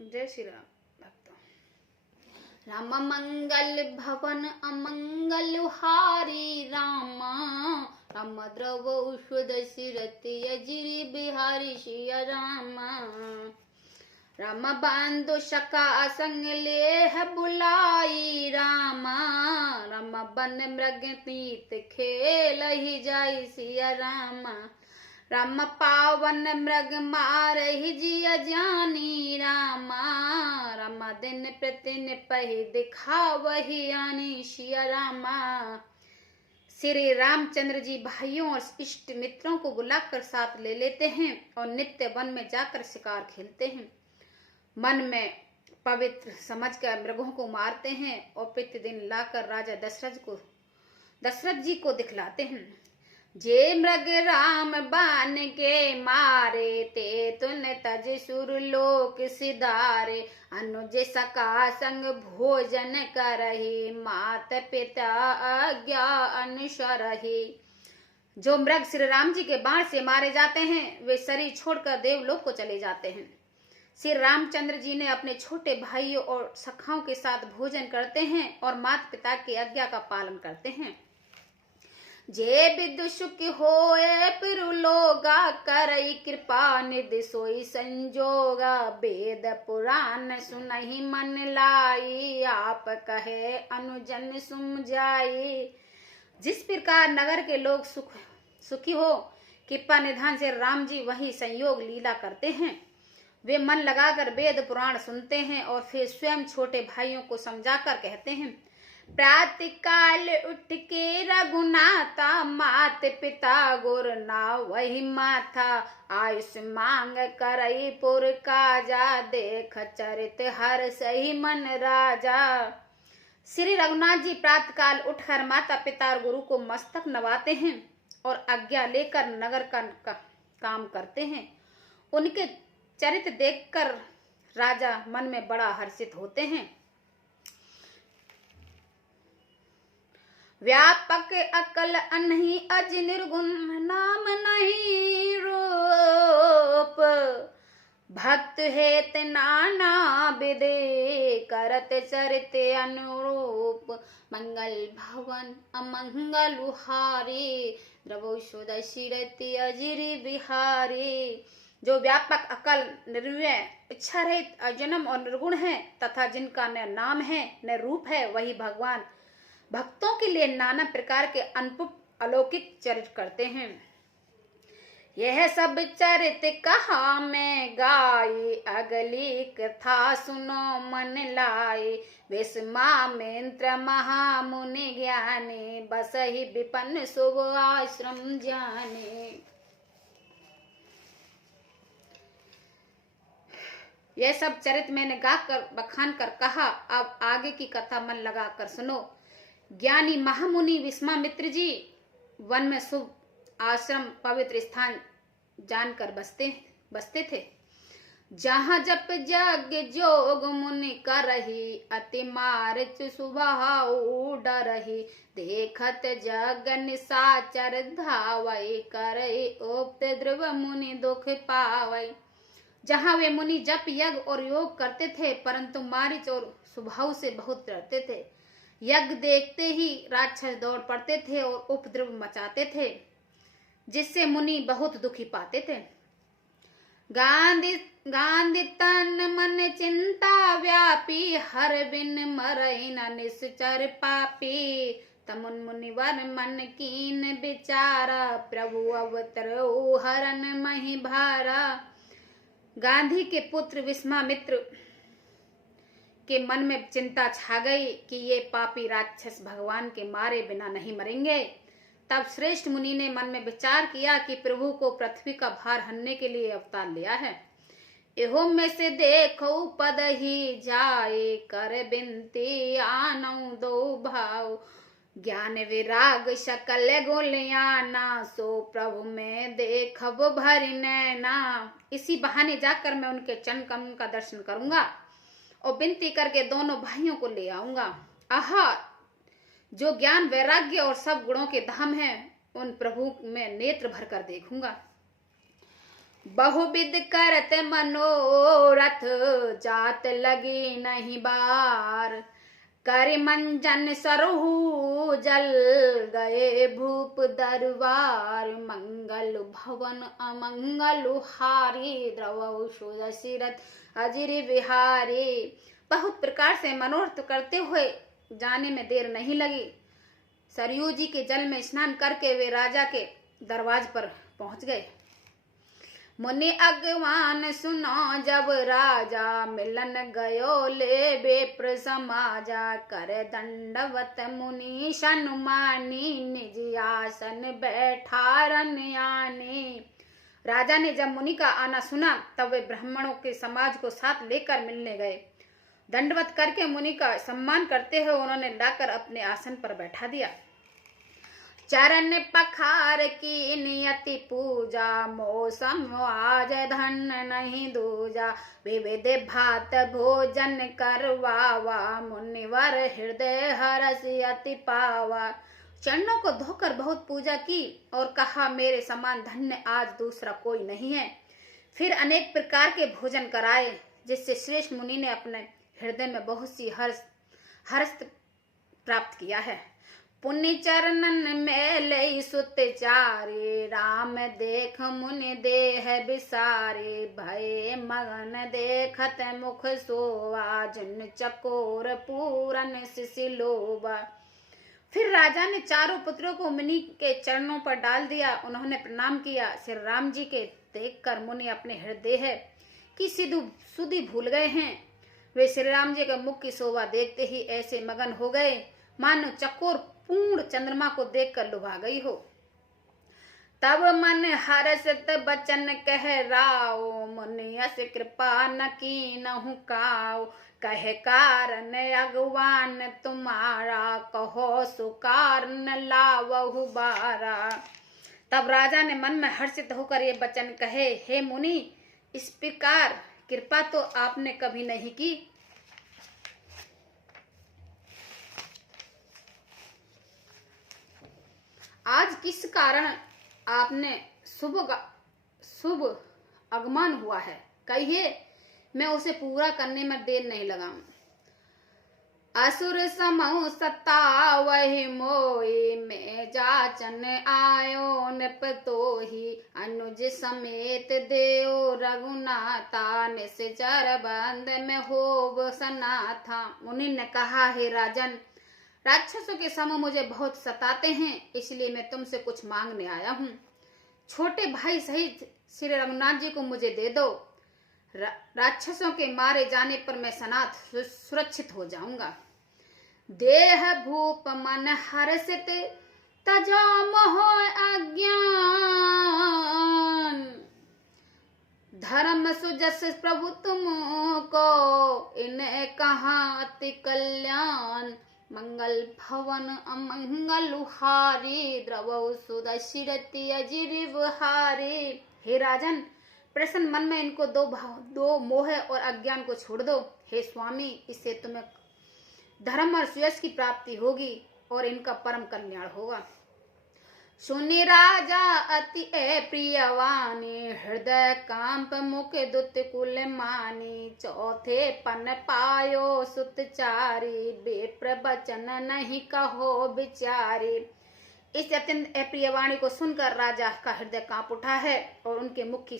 जय श्री राम भक्तों। राम मंगल भवन अमंगल हारी रामा, राम द्रव औषध सिरति अजिरि बिहारी सिया रामा। राम बांधो शका संग ले बुलाई रामा, राम बन मृग तीत खेल ही जाई सिया रामा। राम पावन मृग मार ही जिया जानी रामा, रामा दिन प्रतिन पही दिखावही आनी सिया रामा। श्री रामचंद्र जी भाइयों और इष्ट मित्रों को बुलाकर साथ ले लेते हैं और नित्य वन में जाकर शिकार खेलते हैं। मन में पवित्र समझकर मृगों को मारते हैं और प्रतिदिन लाकर राजा दशरथ जी को दिखलाते हैं। जे मृग राम बान के मारे, ते तुन तज सुरलोक सिधारे। अनुज सका संग भोजन करही, मात पिता आज्ञा अनुसरही। जो मृग श्री राम जी के बाण से मारे जाते हैं वे शरीर छोड़कर देवलोक को चले जाते हैं। श्री रामचंद्र जी ने अपने छोटे भाइयों और सखाओं के साथ भोजन करते हैं और माता पिता की आज्ञा का पालन करते हैं। जे विदु सुख होए पिरुलोगा, करई कृपा निधि सोई संजोगा। वेद पुराण सुनहि मन लाई, आप कहे अनुजन सुम जाई। जिस प्रकार नगर के लोग सुखी हो कृपा निधान से राम जी वही संयोग लीला करते हैं। वे मन लगाकर वेद पुराण सुनते हैं और फिर स्वयं छोटे भाइयों को समझाकर कहते हैं। प्रातः काल उठ के रघुनाथा, मात पिता गुर ना वही माथा। आयुष मांग करई पुर काजा, देख चरित हर सही मन राजा। श्री रघुनाथ जी प्रातः काल उठकर माता पिता और गुरु को मस्तक नवाते हैं और आज्ञा लेकर नगर का काम करते हैं। उनके चरित्र देखकर राजा मन में बड़ा हर्षित होते हैं। व्यापक अकल अनहि अज निर्गुण, नाम नहीं रूप। भक्त हेत नाना विधि, करत चरित अनुरूप। मंगल भवन अमंगल हारी, द्रवौषध सिरति अजिरि बिहारी। जो व्यापक अकल निर्व्यय इच्छा रहित अजन्म और निर्गुण है तथा जिनका न नाम है न रूप है, वही भगवान भक्तों के लिए नाना प्रकार के अनूप अलौकिक चरित्र करते हैं। यह सब चरित्र कहा मैं गाई, अगली कथा सुनो मन लाई। विस्वामित्र महामुनि ज्ञानी, बसहि विपन्न शुभ आश्रम जाने। यह सब चरित्र मैंने गाकर बखान कर कहा, अब आगे की कथा मन लगाकर सुनो। ज्ञानी महामुनि विश्वामित्र जी वन में शुभ आश्रम पवित्र स्थान जानकर बसते थे। जहाँ जप यज्ञ जोग मुनि करही, अति मार्च स्वभाव डरही। देखत जग निशाचर धावई, करई उपद्रव मुनि दुख पावई। जहाँ वे मुनि जप यज्ञ और योग करते थे परंतु मारिच और स्वभाव से बहुत डरते थे। यज्ञ देखते ही राक्षस दौड़ पड़ते थे और उपद्रव मचाते थे, जिससे मुनि बहुत दुखी पाते थे। गांधी तन मन चिंता व्यापी, हर बिन मरई न निश्चर पापी। तमुन मुनिवर मन कीन विचारा, प्रभु अवतरो हरन मही भारा। गांधी के पुत्र विश्वामित्र के मन में चिंता छा गई कि ये पापी राक्षस भगवान के मारे बिना नहीं मरेंगे। तब श्रेष्ठ मुनि ने मन में विचार किया कि प्रभु को पृथ्वी का भार हरने के लिए अवतार लिया है। एहो में से देखो पद ही जाए, कर बिनती आनौ दो भाव। ज्ञान विराग सकल गोलियाना, सो प्रभु में देखब भरि नैना। इसी बहाने जाकर मैं उनके चरण कमल का दर्शन करूंगा और विनती करके दोनों भाइयों को ले आऊंगा। आहा, जो ज्ञान वैराग्य और सब गुणों के धाम हैं, उन प्रभु में नेत्र भरकर देखूंगा। बहुविध करत मनोरथ, जात लगी नहीं बार। कर मंजन सरहु जल, गए भूप दरबार। मंगल भवन अमंगल हारी, द्रवहु सुदसिरथ अजिर विहारी। बहुत प्रकार से मनोरथ करते हुए जाने में देर नहीं लगी। सरयू जी के जल में स्नान करके वे राजा के दरवाजे पर पहुंच गए। मुनि अगवान सुनो जब राजा, मिलन गयो ले बेप्र समाजा। कर दंडवत मुनि सनुमानी, निज आसन बैठारन आने। राजा ने जब मुनि का आना सुना तब वे ब्राह्मणों के समाज को साथ लेकर मिलने गए। दंडवत करके मुनि का सम्मान करते हुए उन्होंने लाकर अपने आसन पर बैठा दिया। चरण पखार की नियति पूजा, मौसम आज धन नहीं दूजा। विविध भात भोजन करवावा, मुनिवर हृदय हरस अति पावा। चरणों को धोकर बहुत पूजा की और कहा, मेरे समान धन्य आज दूसरा कोई नहीं है। फिर अनेक प्रकार के भोजन कराए, जिससे श्रेष्ठ मुनि ने अपने हृदय में बहुत सी हर्ष प्राप्त किया है। पुण्य चरणन में लई सुत चारे, राम देख मुनि देह विसारे। भय मगन देखत मुख सोवा, जिन चकोर पूरन सिसिलोबा। फिर राजा ने चारों पुत्रों को मुनि के चरणों पर डाल दिया। उन्होंने प्रणाम किया। श्री राम जी के देखकर मुनि अपने हृदय की सुधि भूल गए हैं। वे श्री राम जी के मुख की शोभा देखते ही ऐसे मगन हो गए मानो चकोर पूर्ण चंद्रमा को देखकर लुभा गई हो। तब मन हर्षित बचन कह राओ, मुनि अस कृपा न कीनहु काओ। कहे कारण अगवान तुम्हारा, कहो सुकारण लावहु बारा। तब राजा ने मन में हर्षित होकर ये वचन कहे, हे मुनि, इस प्रकार कृपा तो आपने कभी नहीं की। आज किस कारण आपने शुभ आगमन हुआ है, कहिए, मैं उसे पूरा करने में देर नहीं लगाऊं। असुर समूह सतावहि मोहि, मैं जाचन आयो निपतोहि। अनुज समेत देव रघुनाथा, निश्चर बंद में होव सनाथा। मुनि ने कहा, हे राजन, राक्षसों के समूह मुझे बहुत सताते हैं, इसलिए मैं तुमसे कुछ मांगने आया हूँ। छोटे भाई सहित श्री रघुनाथ जी को मुझे दे दो। राक्षसों के मारे जाने पर मैं सनाथ सुरक्षित हो जाऊंगा। देह भूप मन हर्षित, तजो मोह अज्ञान। धर्म सुजस प्रभु तुमको, इन्हें कहाँ अति कल्याण। मंगल भवन अमंगल हारी, द्रवहु सुदसिरति अजिर विहारी। हे राजन, प्रसन्न मन में इनको दो मोह और अज्ञान को छोड़ दो। हे स्वामी, इससे तुम्हें धर्म और सुयश की प्राप्ति होगी और इनका परम कल्याण होगा। सुनि राजा अति प्रियवाणी, हृदय कांप मुख दुत कुल मानी। चौथे पन पायो सुत चारी, बेप्र बचन नहीं कहो बिचारी। इस अत्यंत अप्रियवाणी को सुनकर राजा का हृदय कांप उठा है और उनके मुख की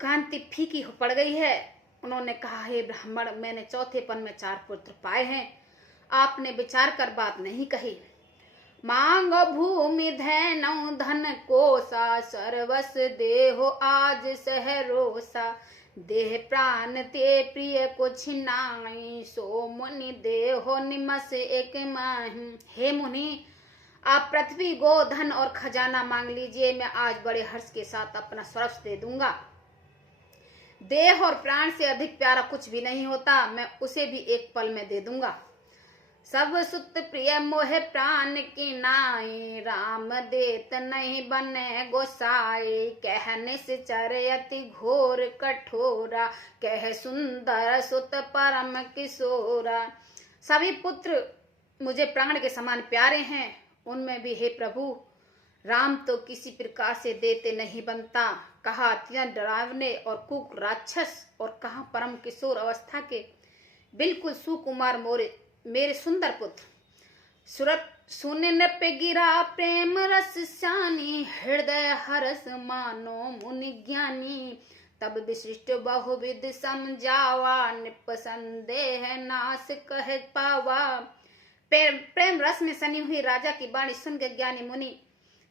कांति फीकी पड़ गई है। उन्होंने कहा, हे ब्राह्मण, मैंने चौथे पन में 4 पुत्र पाए हैं, आपने विचार कर बात नहीं कही। मांग भूमि धैनौ धन कोसा, सर्वस देहो आज सहरोसा। देह प्राण ते प्रिय को छिनाई, सो मुनि देहो निमस एक माही। हे मुनि, आप पृथ्वी, गो, धन और खजाना मांग लीजिए, मैं आज बड़े हर्ष के साथ अपना सर्वस्व दे दूंगा। देह और प्राण से अधिक प्यारा कुछ भी नहीं होता, मैं उसे भी एक पल में दे दूंगा। सब सुत प्रिय मोह प्राण की नाई, राम देत नहीं बने गोसाई। कह निश्चर अति घोर कठोरा, कह सुंदर सुत परम किशोरा। सभी पुत्र मुझे प्राण के समान प्यारे हैं, उनमें भी हे प्रभु, राम तो किसी प्रकार से देते नहीं बनता। कहा अत्यंत डरावने और कुक राक्षस, और कहा परम किशोर अवस्था के बिल्कुल सुकुमार मेरे सुंदर पुत्र। सुरत सुनने पे गिरा प्रेम रस सानी, हृदय हरस मानो मुनि ज्ञानी। तब विशिष्ट बहुविध समझावा, निप संदेह नाश कह पावा। प्रेम रस में सनी हुई राजा की वाणी सुन के ज्ञानी मुनि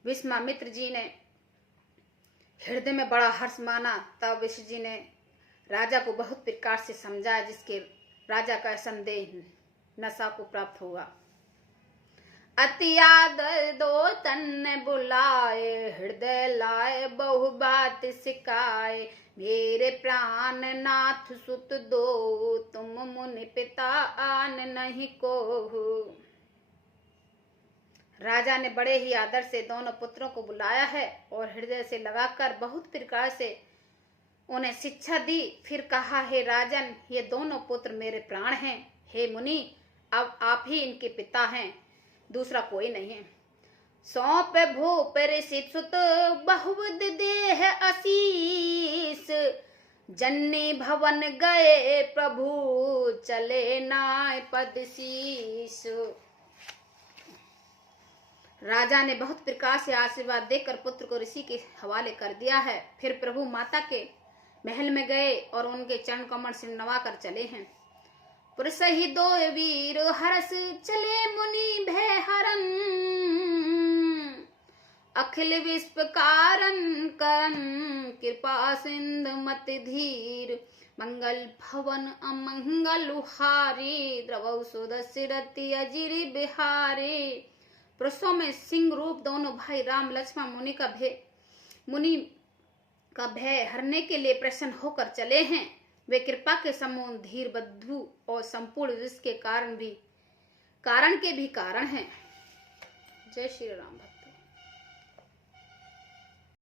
विश्वामित्र जी ने हृदय में बड़ा हर्ष माना। तब विष्णु जी ने राजा को बहुत प्रकार से समझाया, जिसके राजा का संदेह नशा को प्राप्त हुआ। अति आदर दो तन बुलाए, हृदय लाए बहु बात सिखाए। मेरे प्राण नाथ सुत दो, तुम मुनि पिता आन नहीं कोहु। राजा ने बड़े ही आदर से दोनों पुत्रों को बुलाया है और हृदय से लगाकर बहुत प्रकार से उन्हें शिक्षा दी। फिर कहा, हे राजन, ये दोनों पुत्र मेरे प्राण हैं। हे मुनि, अब आप ही इनके पिता हैं, दूसरा कोई नहीं है। सौंप भूप ऋषि सुत बहुविध देह आशीष। जन्नी भवन गए प्रभु, चले नाय पद शीश। राजा ने बहुत प्रकार से आशीर्वाद देकर पुत्र को ऋषि के हवाले कर दिया है। फिर प्रभु माता के महल में गए और उनके चरण कमल से नवा कर चले हैं। पुरुष ही दो वीर हरस, चले मुनि भय हरन। अखिल विश्व कारण करन, कृपा सिंध मत धीर। मंगल भवन अमंगल हारी, द्रवौ सुदस्य रति अजिर बिहारी। पुरुषों में सिंह रूप दोनों भाई राम लक्ष्मण मुनि का भय हरने के लिए प्रसन्न होकर चले हैं। वे कृपा के समूह धीर बद्धू और संपूर्ण विश्व के कारण के भी कारण हैं। जय श्री राम भक्त।